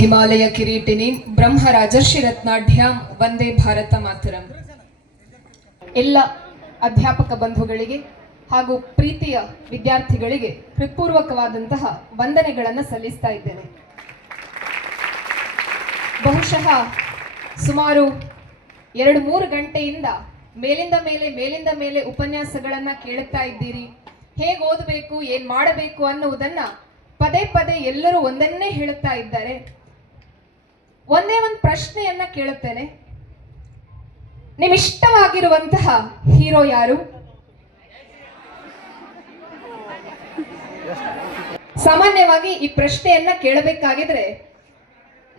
ಹಿಮಾಲಯ ಕಿರೀಟಿನಿ ಬ್ರಹ್ಮ ರಾಜರ್ಷಿ ರತ್ನಾಢ್ಯಾಂ ವಂದೇ ಭಾರತ ಮಾತರಂ. ಎಲ್ಲ ಅಧ್ಯಾಪಕ ಬಂಧುಗಳಿಗೆ ಹಾಗೂ ಪ್ರೀತಿಯ ವಿದ್ಯಾರ್ಥಿಗಳಿಗೆ ಹೃತ್ಪೂರ್ವಕವಾದಂತಹ ವಂದನೆಗಳನ್ನು ಸಲ್ಲಿಸ್ತಾ ಇದ್ದೇನೆ. ಬಹುಶಃ ಸುಮಾರು 2-3 ಗಂಟೆಯಿಂದ ಮೇಲಿಂದ ಮೇಲೆ ಉಪನ್ಯಾಸಗಳನ್ನ ಕೇಳುತ್ತಾ ಇದ್ದೀರಿ. ಹೇಗೆ ಓದಬೇಕು, ಏನ್ ಮಾಡಬೇಕು ಅನ್ನುವುದನ್ನ ಪದೇ ಪದೇ ಎಲ್ಲರೂ ಒಂದನ್ನೇ ಹೇಳುತ್ತಾ ಇದ್ದಾರೆ. ಒಂದೇ ಒಂದು ಪ್ರಶ್ನೆಯನ್ನ ಕೇಳುತ್ತೇನೆ, ನಿಮ್ಮಿಷ್ಟವಾಗಿರುವಂತಹ ಹೀರೋ ಯಾರು? ಸಾಮಾನ್ಯವಾಗಿ ಈ ಪ್ರಶ್ನೆಯನ್ನ ಕೇಳಬೇಕಾಗಿದ್ರೆ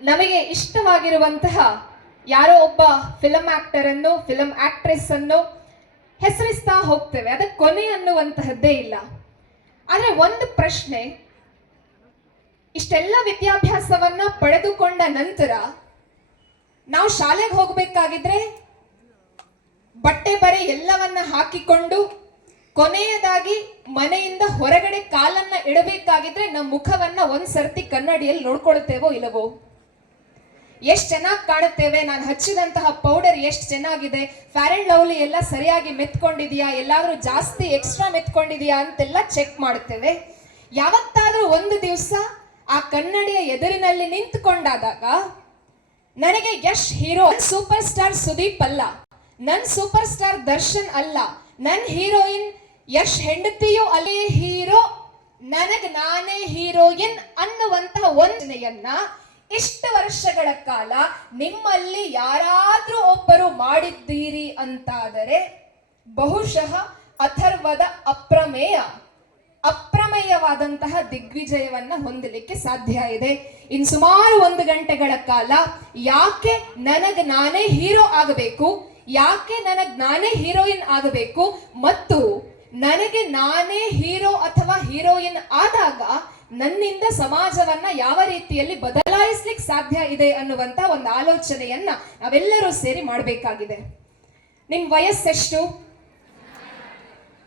ನಮಗೆ ಇಷ್ಟವಾಗಿರುವಂತಹ ಯಾರೋ ಒಬ್ಬ ಫಿಲಂ ಆಕ್ಟರ್ ಅನ್ನು, ಫಿಲಂ ಆಕ್ಟ್ರೆಸ್ ಅನ್ನು ಹೆಸರಿಸ್ತಾ ಹೋಗ್ತೇವೆ. ಅದಕ್ಕೆ ಕೊನೆ ಅನ್ನುವಂತಹದ್ದೇ ಇಲ್ಲ. ಆದ್ರೆ ಒಂದು ಪ್ರಶ್ನೆ, ಇಷ್ಟೆಲ್ಲ ವಿದ್ಯಾಭ್ಯಾಸವನ್ನ ಪಡೆದುಕೊಂಡ ನಂತರ ನಾವು ಶಾಲೆಗೆ ಹೋಗ್ಬೇಕಾಗಿದ್ರೆ ಬಟ್ಟೆ ಬರೆ ಎಲ್ಲವನ್ನ ಹಾಕಿಕೊಂಡು ಕೊನೆಯದಾಗಿ ಮನೆಯಿಂದ ಹೊರಗಡೆ ಕಾಲನ್ನ ಇಡಬೇಕಾಗಿದ್ರೆ ನಮ್ಮ ಮುಖವನ್ನ ಒಂದ್ಸರ್ತಿ ಕನ್ನಡಿಯಲ್ಲಿ ನೋಡ್ಕೊಳ್ತೇವೋ ಇಲ್ಲವೋ? ಎಷ್ಟು ಚೆನ್ನಾಗಿ ಕಾಣುತ್ತೇವೆ, ನಾನು ಹಚ್ಚಿದಂತಹ ಪೌಡರ್ ಎಷ್ಟು ಚೆನ್ನಾಗಿದೆ, ಫೇರ್ ಅಂಡ್ ಲವ್ಲಿ ಎಲ್ಲ ಸರಿಯಾಗಿ ಮೆತ್ಕೊಂಡಿದೆಯಾ, ಎಲ್ಲಾದ್ರೂ ಜಾಸ್ತಿ ಎಕ್ಸ್ಟ್ರಾ ಮೆತ್ಕೊಂಡಿದೆಯಾ ಅಂತೆಲ್ಲ ಚೆಕ್ ಮಾಡುತ್ತೇವೆ. ಯಾವತ್ತಾದ್ರೂ ಒಂದು ದಿವಸ ಆ ಕನ್ನಡಿಯ ಎದುರಿನಲ್ಲಿ ನಿಂತುಕೊಂಡಾದಾಗ ನನಗೆ Yash hero, super star Sudeep ಅಲ್ಲ, ನನ್ ಸೂಪರ್ ಸ್ಟಾರ್ ದರ್ಶನ್ ಅಲ್ಲ, ನನ್ ಹೀರೋಯಿನ್ ಯಶ್ ಹೆಂಡತಿಯೂ ಅಲ್ಲೇ ಹೀರೋ, ನನಗ್ ನಾನೇ ಹೀರೋಯಿನ್ ಅನ್ನುವಂತಹ ಒಂದನೆಯನ್ನ ಇಷ್ಟು ವರ್ಷಗಳ ಕಾಲ ನಿಮ್ಮಲ್ಲಿ ಯಾರಾದ್ರೂ ಒಬ್ಬರು ಮಾಡಿದ್ದೀರಿ ಅಂತಾದರೆ ಬಹುಶಃ ಅಥರ್ವದ ಅಪ್ರಮೇಯವಾದಂತಹ ದಿಗ್ವಿಜಯವನ್ನ ಹೊಂದಲಿಕ್ಕೆ ಸಾಧ್ಯ ಇದೆ. ಇನ್ ಸುಮಾರು 1 ಗಂಟೆಗಳ ಕಾಲ ಯಾಕೆ ನನಗ್ ನಾನೇ ಹೀರೋ ಆಗಬೇಕು, ಯಾಕೆ ನನಗ್ ನಾನೇ ಹೀರೋಯಿನ್ ಆಗಬೇಕು, ಮತ್ತು ನನಗೆ ನಾನೇ ಹೀರೋ ಅಥವಾ ಹೀರೋಯಿನ್ ಆದಾಗ ನನ್ನಿಂದ ಸಮಾಜವನ್ನ ಯಾವ ರೀತಿಯಲ್ಲಿ ಬದಲಾಯಿಸ್ಲಿಕ್ಕೆ ಸಾಧ್ಯ ಇದೆ ಅನ್ನುವಂತ ಒಂದು ಆಲೋಚನೆಯನ್ನ ನಾವೆಲ್ಲರೂ ಸೇರಿ ಮಾಡಬೇಕಾಗಿದೆ. ನಿಮ್ ವಯಸ್ಸೆಷ್ಟು?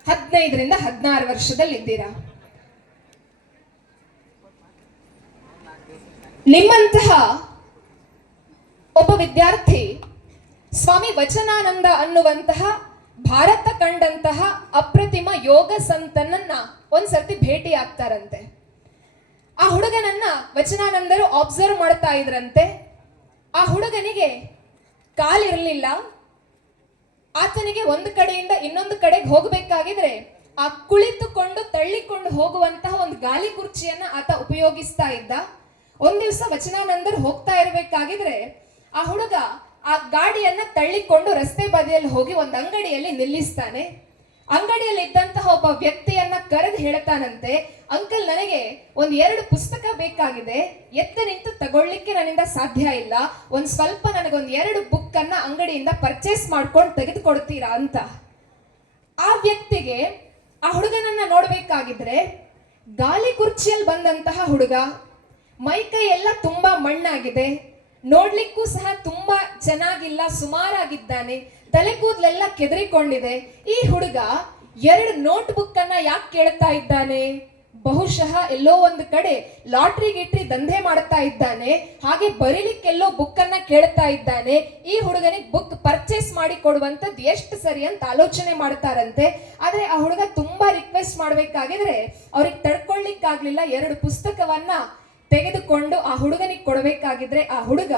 15ರಿಂದ 16 ವರ್ಷದಲ್ಲಿ ಇದ್ದೀರಾ. ನಿಮ್ಮಂತಹ ಒಬ್ಬ ವಿದ್ಯಾರ್ಥಿ ಸ್ವಾಮಿ ವಚನಾನಂದ ಅನ್ನುವಂತಹ ಭಾರತ ಕಂಡಂತಹ ಅಪ್ರತಿಮ ಯೋಗ ಸಂತನನ್ನ ಒಂದ್ಸರ್ತಿ ಭೇಟಿ ಆಗ್ತಾರಂತೆ. ಆ ಹುಡುಗನನ್ನ ವಚನಾನಂದರು ಅಬ್ಸರ್ವ್ ಮಾಡ್ತಾ ಇದ್ರಂತೆ. ಆ ಹುಡುಗನಿಗೆ ಕಾಲಿರಲಿಲ್ಲ. ಆತನಿಗೆ ಒಂದು ಕಡೆಯಿಂದ ಇನ್ನೊಂದು ಕಡೆಗೆ ಹೋಗಬೇಕಾಗಿದ್ರೆ ಆ ಕುಳಿತುಕೊಂಡು ತಳ್ಳಿಕೊಂಡು ಹೋಗುವಂತಹ ಒಂದು ಗಾಲಿ ಕುರ್ಚಿಯನ್ನ ಆತ ಉಪಯೋಗಿಸ್ತಾ ಇದ್ದ. ಒಂದ್ ದಿವಸ ವಚನಾನಂದರು ಹೋಗ್ತಾ ಇರ್ಬೇಕಾಗಿದ್ರೆ ಆ ಹುಡುಗ ಆ ಗಾಡಿಯನ್ನ ತಳ್ಳಿಕೊಂಡು ರಸ್ತೆ ಬದಿಯಲ್ಲಿ ಹೋಗಿ ಒಂದು ಅಂಗಡಿಯಲ್ಲಿ ನಿಲ್ಲಿಸ್ತಾನೆ. ಅಂಗಡಿಯಲ್ಲಿ ಇದ್ದಂತಹ ಒಬ್ಬ ವ್ಯಕ್ತಿಯನ್ನ ಕರೆದು ಹೇಳ್ತಾನಂತೆ, ಅಂಕಲ್, ನನಗೆ 1-2 ಪುಸ್ತಕ ಬೇಕಾಗಿದೆ, ಎದ್ದು ನಿಂತು ತಗೊಳ್ಳಿಕ್ಕೆ ನನ್ನಿಂದ ಸಾಧ್ಯ ಇಲ್ಲ, ಒಂದ್ ಸ್ವಲ್ಪ ನನಗೊಂದ್ 2 ಬುಕ್ ಅನ್ನ ಅಂಗಡಿಯಿಂದ ಪರ್ಚೇಸ್ ಮಾಡ್ಕೊಂಡು ತೆಗೆದುಕೊಡ್ತೀರಾ ಅಂತ. ಆ ವ್ಯಕ್ತಿಗೆ ಆ ಹುಡುಗನನ್ನ ನೋಡ್ಬೇಕಾಗಿದ್ರೆ ಗಾಲಿ ಕುರ್ಚಿಯಲ್ಲಿ ಬಂದಂತಹ ಹುಡುಗ, ಮೈಕೈ ಎಲ್ಲ ತುಂಬಾ ಮಣ್ಣಾಗಿದೆ, ನೋಡ್ಲಿಕ್ಕೂ ಸಹ ತುಂಬಾ ಚೆನ್ನಾಗಿಲ್ಲ, ಸುಮಾರಾಗಿದ್ದಾನೆ, ತಲೆ ಕೂದಲೆಲ್ಲ ಕೆದರಿಕೊಂಡಿದೆ. ಈ ಹುಡುಗ 2 ನೋಟ್ ಬುಕ್ ಅನ್ನ ಯಾಕೆ ಕೇಳ್ತಾ ಇದ್ದಾನೆ? ಬಹುಶಃ ಎಲ್ಲೋ ಒಂದು ಕಡೆ ಲಾಟ್ರಿ ಗಿಟ್ರಿ ದಂಧೆ ಮಾಡ್ತಾ ಇದ್ದಾನೆ, ಹಾಗೆ ಬರೀಲಿಕ್ಕೆಲ್ಲೋ ಬುಕ್ ಅನ್ನ ಕೇಳ್ತಾ ಇದ್ದಾನೆ. ಈ ಹುಡುಗನಿಗೆ ಬುಕ್ ಪರ್ಚೇಸ್ ಮಾಡಿ ಕೊಡುವಂತದ್ದು ಎಷ್ಟು ಸರಿ ಅಂತ ಆಲೋಚನೆ ಮಾಡ್ತಾರಂತೆ. ಆದ್ರೆ ಆ ಹುಡುಗ ತುಂಬಾ ರಿಕ್ವೆಸ್ಟ್ ಮಾಡ್ಬೇಕಾಗಿದ್ರೆ ಅವ್ರಿಗೆ ತಡ್ಕೊಳ್ಳಿಕ್ಕಾಗ್ಲಿಲ್ಲ. 2 ಪುಸ್ತಕವನ್ನ ತೆಗೆದುಕೊಂಡು ಆ ಹುಡುಗನಿಗೆ ಕೊಡಬೇಕಾಗಿದ್ರೆ ಆ ಹುಡುಗ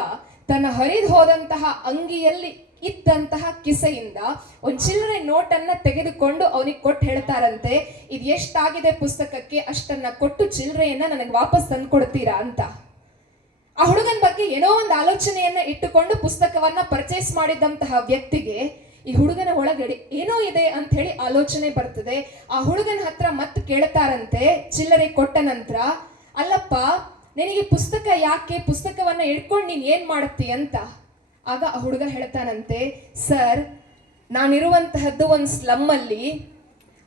ತನ್ನ ಹರಿದು ಹೋದಂತಹ ಅಂಗಿಯಲ್ಲಿ ಇದ್ದಂತಹ ಕಿಸೆಯಿಂದ ಒಂದು ಚಿಲ್ಲರೆ ನೋಟನ್ನ ತೆಗೆದುಕೊಂಡು ಅವನಿಗೆ ಕೊಟ್ಟು ಹೇಳ್ತಾರಂತೆ, ಇದು ಎಷ್ಟಾಗಿದೆ ಪುಸ್ತಕಕ್ಕೆ ಅಷ್ಟನ್ನ ಕೊಟ್ಟು ಚಿಲ್ಲರೆಯನ್ನ ನನಗೆ ವಾಪಸ್ ತಂದು ಕೊಡ್ತೀರಾ ಅಂತ. ಆ ಹುಡುಗನ ಬಗ್ಗೆ ಏನೋ ಒಂದು ಆಲೋಚನೆಯನ್ನ ಇಟ್ಟುಕೊಂಡು ಪುಸ್ತಕವನ್ನ ಪರ್ಚೇಸ್ ಮಾಡಿದಂತಹ ವ್ಯಕ್ತಿಗೆ ಈ ಹುಡುಗನ ಒಳಗಡೆ ಏನೋ ಇದೆ ಅಂತ ಹೇಳಿ ಆಲೋಚನೆ ಬರ್ತದೆ. ಆ ಹುಡುಗನ ಹತ್ರ ಮತ್ತೆ ಕೇಳ್ತಾರಂತೆ ಚಿಲ್ಲರೆ ಕೊಟ್ಟ ನಂತರ, ಅಲ್ಲಪ್ಪ, ನಿನಗೆ ಪುಸ್ತಕ ಯಾಕೆ, ಪುಸ್ತಕವನ್ನ ಇಟ್ಕೊಂಡು ನೀನ್ ಏನ್ ಮಾಡುತ್ತಿ ಅಂತ. ಆಗ ಆ ಹುಡುಗ ಹೇಳ್ತಾನಂತೆ, ಸರ್, ನಾನಿರುವಂತಹದ್ದು ಒಂದು ಸ್ಲಮ್ ಅಲ್ಲಿ,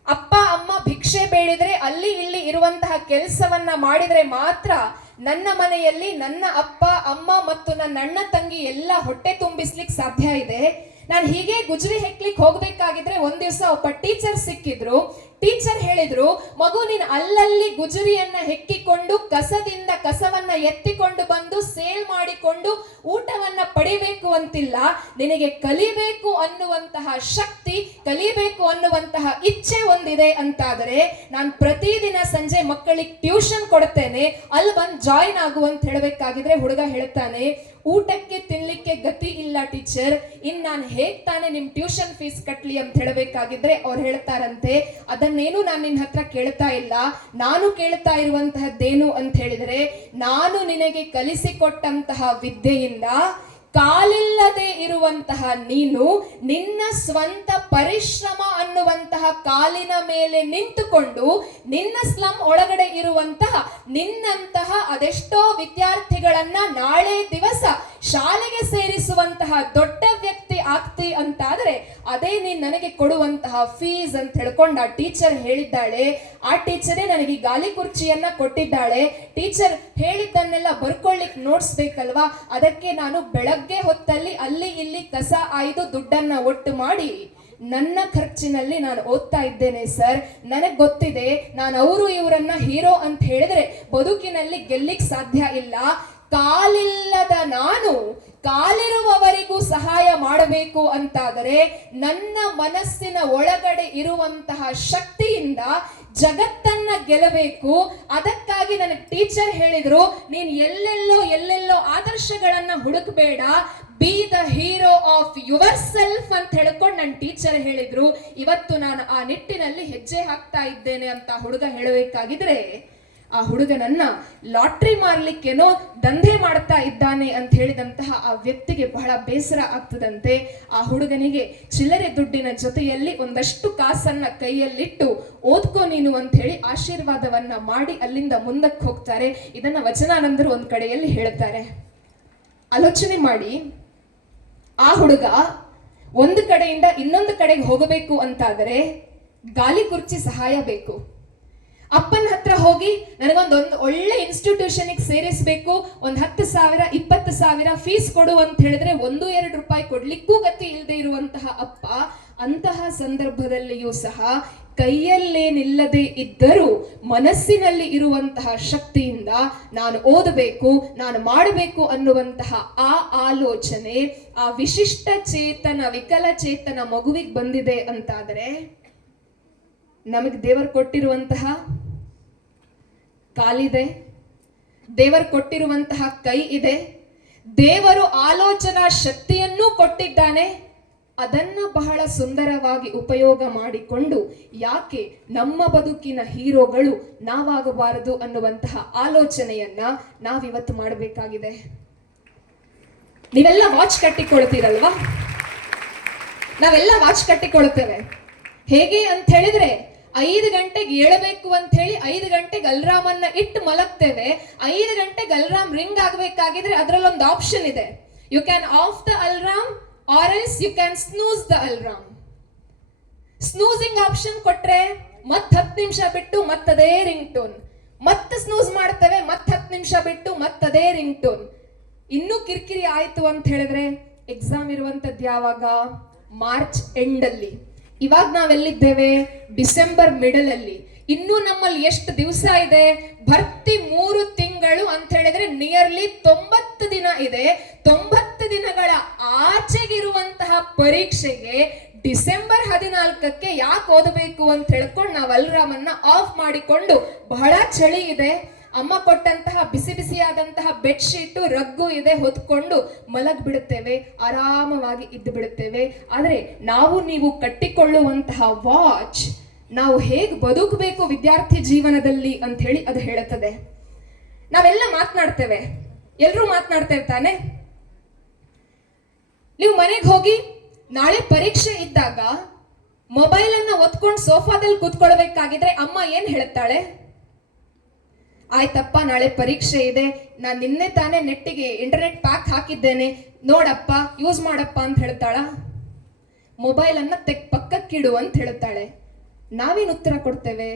ಅಪ್ಪ ಅಮ್ಮ ಭಿಕ್ಷೆ ಬೇಡಿದ್ರೆ ಅಲ್ಲಿ ಇಲ್ಲಿ ಇರುವಂತಹ ಕೆಲಸವನ್ನ ಮಾಡಿದ್ರೆ ಮಾತ್ರ ನನ್ನ ಮನೆಯಲ್ಲಿ ನನ್ನ ಅಪ್ಪ ಅಮ್ಮ ಮತ್ತು ನನ್ನ ಅಣ್ಣ ತಂಗಿ ಎಲ್ಲ ಹೊಟ್ಟೆ ತುಂಬಿಸ್ಲಿಕ್ಕೆ ಸಾಧ್ಯ ಇದೆ. ನಾನು ಹೀಗೆ ಗುಜರಿ ಹೆಕ್ಲಿಕ್ಕೆ ಹೋಗ್ಬೇಕಾಗಿದ್ರೆ ಒಂದ್ ದಿವಸ ಒಬ್ಬ ಟೀಚರ್ ಸಿಕ್ಕಿದ್ರು. ಟೀಚರ್ ಹೇಳಿದ್ರು, ಮಗು ನೀನು ಅಲ್ಲಲ್ಲಿ ಗುಜರಿಯನ್ನ ಹೆಕ್ಕಿಕೊಂಡು ಕಸದಿಂದ ಕಸವನ್ನ ಎತ್ತಿಕೊಂಡು ಬಂದು ಸೇಲ್ ಮಾಡಿಕೊಂಡು ಊಟವನ್ನ ಪಡಿಬೇಕು ಅಂತಿಲ್ಲ. ನಿನಗೆ ಕಲಿಬೇಕು ಅನ್ನುವಂತಹ ಶಕ್ತಿ, ಕಲಿಬೇಕು ಅನ್ನುವಂತಹ ಇಚ್ಛೆ ಒಂದಿದೆ ಅಂತಾದರೆ ನಾನು ಪ್ರತಿದಿನ ಸಂಜೆ ಮಕ್ಕಳಿಗೆ ಟ್ಯೂಷನ್ ಕೊಡ್ತೇನೆ, ಅಲ್ಲಿ ಬಂದು ಜಾಯಿನ್ ಆಗು ಅಂತ ಹೇಳಬೇಕಾಗಿದ್ರೆ ಹುಡುಗ ಹೇಳ್ತಾನೆ, ಊಟಕ್ಕೆ ತಿನ್ಲಿಕ್ಕೆ ಗತಿ ಇಲ್ಲ ಟೀಚರ್, ಇನ್ ನಾನು ಹೇಗ್ ತಾನೆ ನಿಮ್ ಟ್ಯೂಷನ್ ಫೀಸ್ ಕಟ್ಲಿ ಅಂತ ಹೇಳಬೇಕಾಗಿದ್ರೆ ಅವ್ರು ಹೇಳ್ತಾರಂತೆ, ಅದನ್ನೇನು ನಾನು ನಿನ್ನ ಹತ್ರ ಕೇಳ್ತಾ ಇಲ್ಲ, ನಾನು ಕೇಳ್ತಾ ಇರುವಂತಹದ್ದೇನು ಅಂತ ಹೇಳಿದ್ರೆ, ನಾನು ನಿನಗೆ ಕಲಿಸಿಕೊಟ್ಟಂತಹ ವಿದ್ಯೆಯಿಂದ ಕಾಲಿಲ್ಲದೆ ಇರುವಂತಹ ನೀನು ನಿನ್ನ ಸ್ವಂತ ಪರಿಶ್ರಮ ಅನ್ನುವಂತಹ ಕಾಲಿನ ಮೇಲೆ ನಿಂತುಕೊಂಡು ನಿನ್ನ ಸ್ಲಮ್ ಒಳಗಡೆ ಇರುವಂತಹ ನಿನ್ನಂತಹ ಅದೆಷ್ಟೋ ವಿದ್ಯಾರ್ಥಿಗಳನ್ನ ನಾಳೆ ದಿವಸ ಶಾಲೆಗೆ ಸೇರಿಸುವಂತಹ ದೊಡ್ಡ ವ್ಯಕ್ತಿ ಆಗ್ತಿ ಅಂತಾದ್ರೆ ಅದೇ ನೀನ್ ನನಗೆ ಕೊಡುವಂತಹ ಫೀಸ್ ಅಂತ ಹೇಳ್ಕೊಂಡು ಆ ಟೀಚರ್ ಹೇಳಿದ್ದಾಳೆ. ಆ ಟೀಚರೇ ನನಗೆ ಈ ಗಾಲಿ ಕುರ್ಚಿಯನ್ನ ಕೊಟ್ಟಿದ್ದಾಳೆ. ಟೀಚರ್ ಹೇಳಿದ್ದನ್ನೆಲ್ಲ ಬರ್ಕೊಳ್ಳಿಕ್ ನೋಟ್ಸ್ ಬೇಕಲ್ವಾ, ಅದಕ್ಕೆ ನಾನು ಬೆಳಗ್ಗೆ ಹೊತ್ತಲ್ಲಿ ಅಲ್ಲಿ ಇಲ್ಲಿ ಕಸ ಆಯ್ದು ದುಡ್ಡನ್ನ ಒಟ್ಟು ಮಾಡಿ ನನ್ನ ಖರ್ಚಿನಲ್ಲಿ ನಾನು ಓದ್ತಾ ಇದ್ದೇನೆ ಸರ್. ನನಗೆ ಗೊತ್ತಿದೆ ನಾನು ಅವರು ಇವರನ್ನ ಹೀರೋ ಅಂತ ಹೇಳಿದ್ರೆ ಬದುಕಿನಲ್ಲಿ ಗೆಲ್ಲಿಕ್ ಸಾಧ್ಯ ಇಲ್ಲ. ಕಾಲಿಲ್ಲದ ನಾನು ಕಾಲಿರುವವರಿಗೂ ಸಹಾಯ ಮಾಡಬೇಕು ಅಂತಾದರೆ ನನ್ನ ಮನಸ್ಸಿನ ಒಳಗಡೆ ಇರುವಂತಹ ಶಕ್ತಿಯಿಂದ ಜಗತ್ತನ್ನ ಗೆಲ್ಲಬೇಕು. ಅದಕ್ಕಾಗಿ ನನಗೆ ಟೀಚರ್ ಹೇಳಿದ್ರು, ನೀನ್ ಎಲ್ಲೆಲ್ಲೋ ಆದರ್ಶಗಳನ್ನ ಹುಡುಕಬೇಡ, be the hero of yourself ಅಂತ ಹೇಳ್ಕೊಂಡು ನನ್ನ ಟೀಚರ್ ಹೇಳಿದ್ರು. ಇವತ್ತು ನಾನು ಆ ನಿಟ್ಟಿನಲ್ಲಿ ಹೆಜ್ಜೆ ಹಾಕ್ತಾ ಇದ್ದೇನೆ ಅಂತ ಹುಡುಗ ಹೇಳಬೇಕಾಗಿದ್ರೆ, ಆ ಹುಡುಗನನ್ನ ಲಾಟ್ರಿ ಮಾರ್ಲಿಕ್ಕೇನೋ ದಂಧೆ ಮಾಡ್ತಾ ಇದ್ದಾನೆ ಅಂತ ಹೇಳಿದಂತಹ ಆ ವ್ಯಕ್ತಿಗೆ ಬಹಳ ಬೇಸರ ಆಗ್ತದಂತೆ. ಆ ಹುಡುಗನಿಗೆ ಚಿಲ್ಲರೆ ದುಡ್ಡಿನ ಜೊತೆಯಲ್ಲಿ ಒಂದಷ್ಟು ಕಾಸನ್ನ ಕೈಯಲ್ಲಿಟ್ಟು ಓದ್ಕೋ ನೀನು ಅಂತ ಹೇಳಿ ಆಶೀರ್ವಾದವನ್ನ ಮಾಡಿ ಅಲ್ಲಿಂದ ಮುಂದಕ್ಕೆ ಹೋಗ್ತಾರೆ. ಇದನ್ನ ವಚನಾನಂದರು ಒಂದ್ ಕಡೆಯಲ್ಲಿ ಹೇಳ್ತಾರೆ. ಆಲೋಚನೆ ಮಾಡಿ, ಆ ಹುಡುಗ ಒಂದು ಕಡೆಯಿಂದ ಇನ್ನೊಂದು ಕಡೆಗೆ ಹೋಗಬೇಕು ಅಂತಾದರೆ ಗಾಲಿ ಕುರ್ಚಿ ಸಹಾಯ ಬೇಕು. ಅಪ್ಪನ ಹತ್ರ ಹೋಗಿ ನನಗೊಂದು ಒಳ್ಳೆ ಇನ್ಸ್ಟಿಟ್ಯೂಷನ್ಗೆ ಸೇರಿಸಬೇಕು, ಒಂದು 10,000 20,000 ಫೀಸ್ ಕೊಡು ಅಂತ ಹೇಳಿದ್ರೆ 1-2 ರೂಪಾಯಿ ಕೊಡ್ಲಿಕ್ಕೂ ಗತಿ ಇಲ್ಲದೆ ಇರುವಂತಹ ಅಪ್ಪ, ಅಂತಹ ಸಂದರ್ಭದಲ್ಲಿಯೂ ಸಹ ಕೈಯಲ್ಲೇನಿಲ್ಲದೆ ಇದ್ದರೂ ಮನಸ್ಸಿನಲ್ಲಿ ಇರುವಂತಹ ಶಕ್ತಿಯಿಂದ ನಾನು ಓದಬೇಕು, ನಾನು ಮಾಡಬೇಕು ಅನ್ನುವಂತಹ ಆ ಆಲೋಚನೆ ಆ ವಿಶಿಷ್ಟ ಚೇತನ ವಿಕಲಚೇತನ ಮಗುವಿಗೆ ಬಂದಿದೆ ಅಂತಾದರೆ ನಮಗೆ ದೇವರು ಕೊಟ್ಟಿರುವಂತಹ ಕಾಲಿದೆ, ದೇವರು ಕೊಟ್ಟಿರುವಂತಹ ಕೈ ಇದೆ, ದೇವರು ಆಲೋಚನಾ ಶಕ್ತಿಯನ್ನೂ ಕೊಟ್ಟಿದ್ದಾನೆ. ಅದನ್ನ ಬಹಳ ಸುಂದರವಾಗಿ ಉಪಯೋಗ ಮಾಡಿಕೊಂಡು ಯಾಕೆ ನಮ್ಮ ಬದುಕಿನ ಹೀರೋಗಳು ನಾವಾಗಬಾರದು ಅನ್ನುವಂತಹ ಆಲೋಚನೆಯನ್ನ ನಾವಿವತ್ತು ಮಾಡಬೇಕಾಗಿದೆ. ನೀವೆಲ್ಲ ವಾಚ್ ಕಟ್ಟಿಕೊಳ್ತೀರಲ್ವಾ? ನಾವೆಲ್ಲ ವಾಚ್ ಕಟ್ಟಿಕೊಳ್ತೇವೆ. ಹೇಗೆ ಅಂತ ಹೇಳಿದ್ರೆ 5 ಗಂಟೆಗೆ ಏಳಬೇಕು ಅಂತ ಹೇಳಿ 5 ಗಂಟೆಗೆ ಅಲ್ರಾಮನ್ನ ಇಟ್ಟು ಮಲಗ್ತೇವೆ. 5 ಗಂಟೆಗೆ ಅಲ್ರಾಮ್ ರಿಂಗ್ ಆಗ್ಬೇಕಾಗಿದ್ರೆ ಅದ್ರಲ್ಲೊಂದು ಆಪ್ಷನ್ ಇದೆ, you can off the alarm or else you can snooze the alarm. Snoozing option ಕೊಟ್ರೆ ಮತ್ 10 ನಿಮಿಷ ಬಿಟ್ಟು ಮತ್ತದೇ ರಿಂಗ್ ಟೋನ್, ಮತ್ತೆ ಸ್ನೂಸ್ ಮಾಡ್ತೇವೆ, ಮತ್ 10 ನಿಮಿಷ ಬಿಟ್ಟು ಮತ್ತದೇ ರಿಂಗ್ ಟೋನ್. ಇನ್ನೂ ಕಿರಿಕಿರಿ ಆಯ್ತು ಅಂತ ಹೇಳಿದ್ರೆ ಎಕ್ಸಾಮ್ ಇರುವಂತದ್ದು ಯಾವಾಗ? ಮಾರ್ಚ್ ಎಂಡ್ ಅಲ್ಲಿ. ಇವಾಗ ನಾವೆಲ್ಲಿದ್ದೇವೆ? ಡಿಸೆಂಬರ್ ಮಿಡಲ್ ಅಲ್ಲಿ. ಇನ್ನು ನಮ್ಮಲ್ಲಿ ಎಷ್ಟು ದಿವಸ ಇದೆ? ಭರ್ತಿ 3 ತಿಂಗಳು ಅಂತ ಹೇಳಿದ್ರೆ ನಿಯರ್ಲಿ 90 ದಿನ ಇದೆ. 90 ದಿನಗಳ ಆಚೆಗಿರುವಂತಹ ಪರೀಕ್ಷೆಗೆ ಡಿಸೆಂಬರ್ 14ಕ್ಕೆ ಯಾಕೆ ಓದಬೇಕು ಅಂತ ಹೇಳ್ಕೊಂಡು ನಾವು ಅಲ್ರಾಮನ್ನ ಆಫ್ ಮಾಡಿಕೊಂಡು, ಬಹಳ ಚಳಿ ಇದೆ, ಅಮ್ಮ ಕೊಟ್ಟಂತಹ ಬಿಸಿ ಬಿಸಿಯಾದಂತಹ ಬೆಡ್ಶೀಟು ರಗ್ಗು ಇದೆ, ಹೊತ್ಕೊಂಡು ಮಲಗ್ ಬಿಡುತ್ತೇವೆ, ಆರಾಮವಾಗಿ ಇದ್ದು ಬಿಡುತ್ತೇವೆ. ಆದ್ರೆ ನಾವು ನೀವು ಕಟ್ಟಿಕೊಳ್ಳುವಂತಹ ವಾಚ್ ನಾವು ಹೇಗೆ ಬದುಕಬೇಕು ವಿದ್ಯಾರ್ಥಿ ಜೀವನದಲ್ಲಿ ಅಂತ ಹೇಳಿ ಅದು ಹೇಳುತ್ತದೆ. ನಾವೆಲ್ಲ ಮಾತನಾಡ್ತೇವೆ, ಎಲ್ರೂ ಮಾತನಾಡ್ತೇವೆ ತಾನೆ. ನೀವು ಮನೆಗೆ ಹೋಗಿ ನಾಳೆ ಪರೀಕ್ಷೆ ಇದ್ದಾಗ ಮೊಬೈಲ್ ಅನ್ನ ಒತ್ಕೊಂಡು ಸೋಫಾದಲ್ಲಿ ಕೂತ್ಕೊಳ್ಬೇಕಾಗಿದ್ರೆ ಅಮ್ಮ ಏನ್ ಹೇಳ್ತಾಳೆ? ಆಯ್ತಪ್ಪ ನಾಳೆ ಪರೀಕ್ಷೆ ಇದೆ, ನಾನು ನಿನ್ನೆ ತಾನೇ ನೆಟ್ಟಿಗೆ ಇಂಟರ್ನೆಟ್ ಪ್ಯಾಕ್ ಹಾಕಿದ್ದೇನೆ, ನೋಡಪ್ಪ ಯೂಸ್ ಮಾಡಪ್ಪ ಅಂತ ಹೇಳ್ತಾಳ? ಮೊಬೈಲ್ ಅನ್ನ ಪಕ್ಕಕ್ಕಿಡು ಅಂತ ಹೇಳ್ತಾಳೆ. ನಾವೇನು ಉತ್ತರ ಕೊಡ್ತೇವೆ?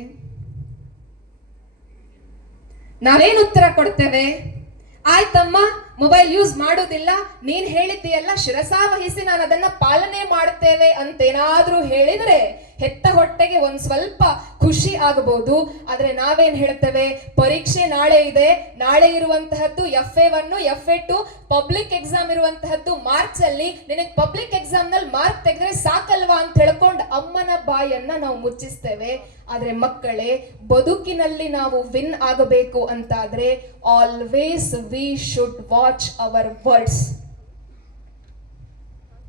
ಆಯ್ತಮ್ಮ ಮೊಬೈಲ್ ಯೂಸ್ ಮಾಡೋದಿಲ್ಲ, ನೀನ್ ಹೇಳಿದ್ದೀಯಲ್ಲ ಶಿರಸಾವಹಿಸಿ ನಾನು ಅದನ್ನ ಪಾಲನೆ ಮಾಡ್ತೇವೆ ಅಂತೇನಾದ್ರೂ ಹೇಳಿದ್ರೆ ಹೆತ್ತ ಹೊಟ್ಟೆಗೆ ಒಂದ್ ಸ್ವಲ್ಪ ಖುಷಿ ಆಗಬಹುದು. ಆದ್ರೆ ನಾವೇನ್ ಹೇಳ್ತೇವೆ, ಪರೀಕ್ಷೆ ನಾಳೆ ಇದೆ, ನಾಳೆ ಇರುವಂತಹದ್ದು FA1 FA2 ಪಬ್ಲಿಕ್ ಎಕ್ಸಾಮ್ ಇರುವಂತಹದ್ದು ಮಾರ್ಚ್ ಅಲ್ಲಿ, ನಿನಗೆ ಪಬ್ಲಿಕ್ ಎಕ್ಸಾಮ್ ನಲ್ಲಿ ಮಾರ್ಕ್ ತೆಗೆದ್ರೆ ಸಾಕಲ್ವಾ ಅಂತ ಹೇಳ್ಕೊಂಡು ಅಮ್ಮನ ಬಾಯನ್ನ ನಾವು ಮುಚ್ಚಿಸ್ತೇವೆ. ಆದ್ರೆ ಮಕ್ಕಳೇ, ಬದುಕಿನಲ್ಲಿ ನಾವು ವಿನ್ ಆಗಬೇಕು ಅಂತಾದ್ರೆ always we should watch our words.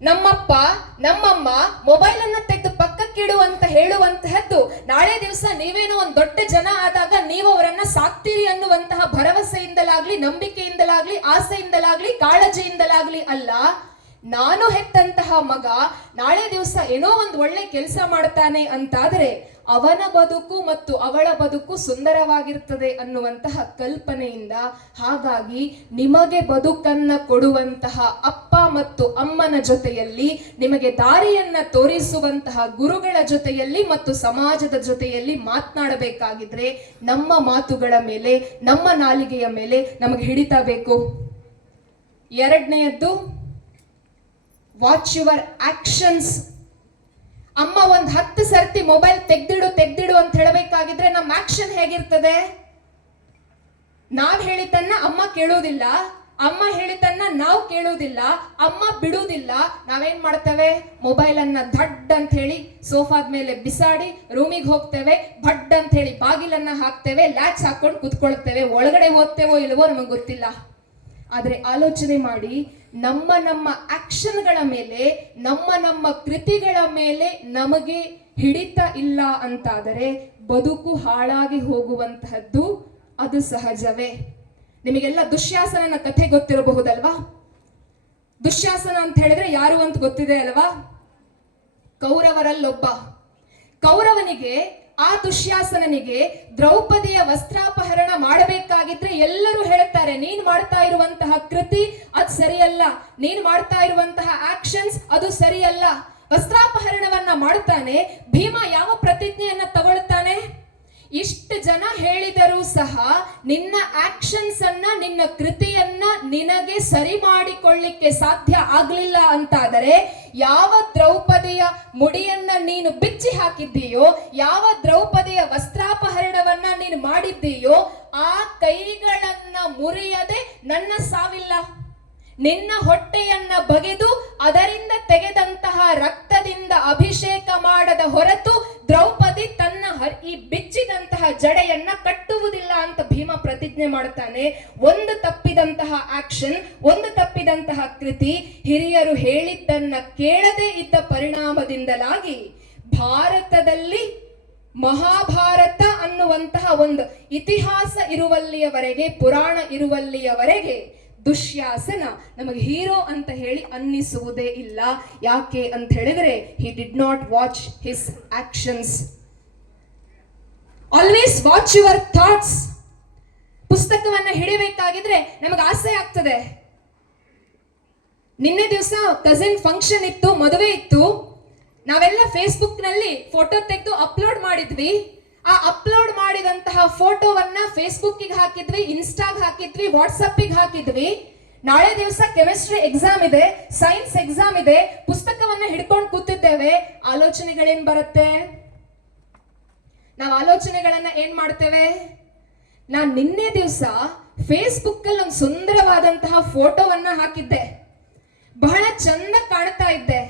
ನಮ್ಮಪ್ಪ ನಮ್ಮಮ್ಮ ಮೊಬೈಲ್ ಅನ್ನ ತೆಗೆದು ಪಕ್ಕಕ್ಕಿಡು ಅಂತ ಹೇಳುವಂತಹದ್ದು ನಾಳೆ ದಿವಸ ನೀವೇನೋ ಒಂದು ದೊಡ್ಡ ಜನ ಆದಾಗ ನೀವು ಅವರನ್ನ ಸಾಕ್ತೀರಿ ಅನ್ನುವಂತಹ ಭರವಸೆಯಿಂದಲಾಗ್ಲಿ, ನಂಬಿಕೆಯಿಂದಲಾಗ್ಲಿ, ಆಸೆಯಿಂದಲಾಗ್ಲಿ, ಕಾಳಜಿಯಿಂದಲಾಗ್ಲಿ ಅಲ್ಲ. ನಾನು ಹೆತ್ತಂತಹ ಮಗ ನಾಳೆ ದಿವಸ ಏನೋ ಒಂದು ಒಳ್ಳೆ ಕೆಲಸ ಮಾಡ್ತಾನೆ ಅಂತಾದ್ರೆ ಅವನ ಬದುಕು ಮತ್ತು ಅವಳ ಬದುಕು ಸುಂದರವಾಗಿರ್ತದೆ ಅನ್ನುವಂತಹ ಕಲ್ಪನೆಯಿಂದ, ಹಾಗಾಗಿ ನಿಮಗೆ ಬದುಕನ್ನ ಕೊಡುವಂತಹ ಅಪ್ಪ ಮತ್ತು ಅಮ್ಮನ ಜೊತೆಯಲ್ಲಿ, ನಿಮಗೆ ದಾರಿಯನ್ನ ತೋರಿಸುವಂತಹ ಗುರುಗಳ ಜೊತೆಯಲ್ಲಿ ಮತ್ತು ಸಮಾಜದ ಜೊತೆಯಲ್ಲಿ ಮಾತನಾಡಬೇಕಾಗಿದ್ರೆ ನಮ್ಮ ಮಾತುಗಳ ಮೇಲೆ, ನಮ್ಮ ನಾಲಿಗೆಯ ಮೇಲೆ ನಮಗೆ ಹಿಡಿತಾ ಬೇಕು. ಎರಡನೆಯದ್ದು, ವಾಚ್ ಯುವರ್ ಆಕ್ಷನ್ಸ್. ಅಮ್ಮ ಒಂದ್ 10 ಸರ್ತಿ ಮೊಬೈಲ್ ತೆಗ್ದಿಡು ಅಂತ ಹೇಳಬೇಕಾಗಿದ್ರೆ ನಮ್ಮ ಆಕ್ಷನ್ ಹೇಗಿರ್ತದೆ? ನಾವ್ ಹೇಳಿದ್ದನ್ನ ಅಮ್ಮ ಕೇಳೋದಿಲ್ಲ, ಅಮ್ಮ ಹೇಳಿದ್ದನ್ನ ನಾವು ಕೇಳೋದಿಲ್ಲ, ಅಮ್ಮ ಬಿಡುವುದಿಲ್ಲ. ನಾವೇನ್ ಮಾಡ್ತೇವೆ, ಮೊಬೈಲ್ ಅನ್ನ ಧಡ್ ಅಂತ ಹೇಳಿ ಸೋಫಾದ ಮೇಲೆ ಬಿಸಾಡಿ ರೂಮಿಗೆ ಹೋಗ್ತೇವೆ, ಭಡ್ ಅಂತ ಹೇಳಿ ಬಾಗಿಲನ್ನ ಹಾಕ್ತೇವೆ, ಲ್ಯಾಚ್ ಹಾಕೊಂಡು ಕುತ್ಕೊಳ್ತೇವೆ. ಒಳಗಡೆ ಓದ್ತೇವೋ ಇಲ್ವೋ ನಮಗೆ ಗೊತ್ತಿಲ್ಲ. ಆದ್ರೆ ಆಲೋಚನೆ ಮಾಡಿ, ನಮ್ಮ ಆಕ್ಷನ್ಗಳ ಮೇಲೆ, ನಮ್ಮ ಕೃತಿಗಳ ಮೇಲೆ ನಮಗೆ ಹಿಡಿತ ಇಲ್ಲ ಅಂತಾದರೆ ಬದುಕು ಹಾಳಾಗಿ ಹೋಗುವಂತಹದ್ದು ಅದು ಸಹಜವೇ. ನಿಮಗೆಲ್ಲ ದುಶ್ಯಾಸನನ ಕಥೆ ಗೊತ್ತಿರಬಹುದಲ್ವಾ? ದುಶ್ಯಾಸನ ಅಂತ ಹೇಳಿದ್ರೆ ಯಾರು ಅಂತ ಗೊತ್ತಿದೆ ಅಲ್ವಾ? ಕೌರವರಲ್ಲೊಬ್ಬ. ಕೌರವನಿಗೆ, ಆ ದುಶ್ಯಾಸನನಿಗೆ ದ್ರೌಪದಿಯ ವಸ್ತ್ರಾಪಹರಣ ಮಾಡಬೇಕಾಗಿದ್ರೆ ಎಲ್ಲರೂ ಹೇಳ್ತಾರೆ, ನೀನ್ ಮಾಡ್ತಾ ಇರುವಂತಹ ಕೃತಿ ಅದು ಸರಿಯಲ್ಲ, ನೀನ್ ಮಾಡ್ತಾ ಇರುವಂತಹ ಆಕ್ಷನ್ಸ್ ಅದು ಸರಿಯಲ್ಲ. ವಸ್ತ್ರಾಪಹರಣವನ್ನ ಮಾಡುತ್ತಾನೆ. ಭೀಮ ಯಾವ ಪ್ರತಿಜ್ಞೆಯನ್ನ ತಗೊಳ್ತಾನೆ? ಇಷ್ಟು ಜನ ಹೇಳಿದರೂ ಸಹ ನಿನ್ನ ಆಕ್ಷನ್ಸ್ ಅನ್ನ, ನಿನ್ನ ಕೃತಿಯನ್ನ ನಿನಗೆ ಸರಿ ಮಾಡಿಕೊಳ್ಳಿಕ್ಕೆ ಸಾಧ್ಯ ಆಗ್ಲಿಲ್ಲ ಅಂತಾದರೆ, ಯಾವ ದ್ರೌಪದಿಯ ಮುಡಿಯನ್ನ ನೀನು ಬಿಚ್ಚಿ ಹಾಕಿದ್ದೀಯೋ, ಯಾವ ದ್ರೌಪದಿಯ ವಸ್ತ್ರಾಪಹರಣವನ್ನ ನೀನು ಮಾಡಿದ್ದೀಯೋ, ಆ ಕೈಗಳನ್ನ ಮುರಿಯದೆ ನನ್ನ ಸಾವಿಲ್ಲ. ನಿನ್ನ ಹೊಟ್ಟೆಯನ್ನ ಬಗೆದು ಅದರಿಂದ ತೆಗೆದಂತಹ ರಕ್ತದಿಂದ ಅಭಿಷೇಕ ಮಾಡದ ಹೊರತು ದ್ರೌಪದಿ ತನ್ನ ಈ ಬಿಚ್ಚಿದಂತಹ ಜಡೆಯನ್ನ ಕಟ್ಟುವುದಿಲ್ಲ ಅಂತ ಭೀಮ ಪ್ರತಿಜ್ಞೆ ಮಾಡ್ತಾನೆ. ಒಂದು ತಪ್ಪಿದಂತಹ ಆಕ್ಷನ್, ಒಂದು ತಪ್ಪಿದಂತಹ ಕೃತಿ, ಹಿರಿಯರು ಹೇಳಿದ್ದನ್ನ ಕೇಳದೇ ಇದ್ದ ಪರಿಣಾಮದಿಂದಲಾಗಿ ಭಾರತದಲ್ಲಿ ಮಹಾಭಾರತ ಅನ್ನುವಂತಹ ಒಂದು ಇತಿಹಾಸ ಇರುವಲ್ಲಿಯವರೆಗೆ, ಪುರಾಣ ಇರುವಲ್ಲಿಯವರೆಗೆ ದುಶ್ಯಾಸನ ನಮಗೆ ಹೀರೋ ಅಂತ ಹೇಳಿ ಅನ್ನಿಸುವುದೇ ಇಲ್ಲ. ಯಾಕೆ ಅಂತ ಹೇಳಿದ್ರೆ, he did not watch his actions. Always watch your thoughts. ಪುಸ್ತಕವನ್ನ ಹಿಡಿಬೇಕಾಗಿದ್ರೆ ನಮಗೆ ಆಸೆ ಆಗ್ತದೆ. ನಿನ್ನೆ ದಿವಸ ಕಸಿನ್ ಫಂಕ್ಷನ್ ಇತ್ತು, ಮದುವೆ ಇತ್ತು. ನಾವೆಲ್ಲ ಫೇಸ್ಬುಕ್ ನಲ್ಲಿ ಫೋಟೋ ತೆಗೆದು ಅಪ್ಲೋಡ್ ಮಾಡಿದ್ವಿ. ಆ ಅಪ್ಲೋಡ್ ಮಾಡಿದಂತಹ ಫೋಟೋವನ್ನ ಫೇಸ್ಬುಕ್ಕಿಗೆ ಹಾಕಿದ್ವಿ, ಇನ್ಸ್ಟಾಗ್ ಹಾಕಿದ್ವಿ, ವಾಟ್ಸಪ್ಪಿಗೆ ಹಾಕಿದ್ವಿ. ನಾಳೆ ದಿವಸ ಕೆಮಿಸ್ಟ್ರಿ ಎಕ್ಸಾಮ್ ಇದೆ, ಸೈನ್ಸ್ ಎಕ್ಸಾಮ್ ಇದೆ, ಪುಸ್ತಕವನ್ನ ಹಿಡ್ಕೊಂಡು ಕೂತಿದ್ದೇವೆ. ಆಲೋಚನೆಗಳೇನ್ ಬರುತ್ತೆ? ನಾವು ಆಲೋಚನೆಗಳನ್ನ ಏನ್ ಮಾಡ್ತೇವೆ? ನಾನ್ ನಿನ್ನೆ ದಿವಸ ಫೇಸ್ಬುಕ್ ಅಲ್ಲಿ ಒಂದು ಸುಂದರವಾದಂತಹ ಫೋಟೋವನ್ನ ಹಾಕಿದ್ದೆ, ಬಹಳ ಚಂದ ಕಾಣ್ತಾ ಇದ್ದೆ.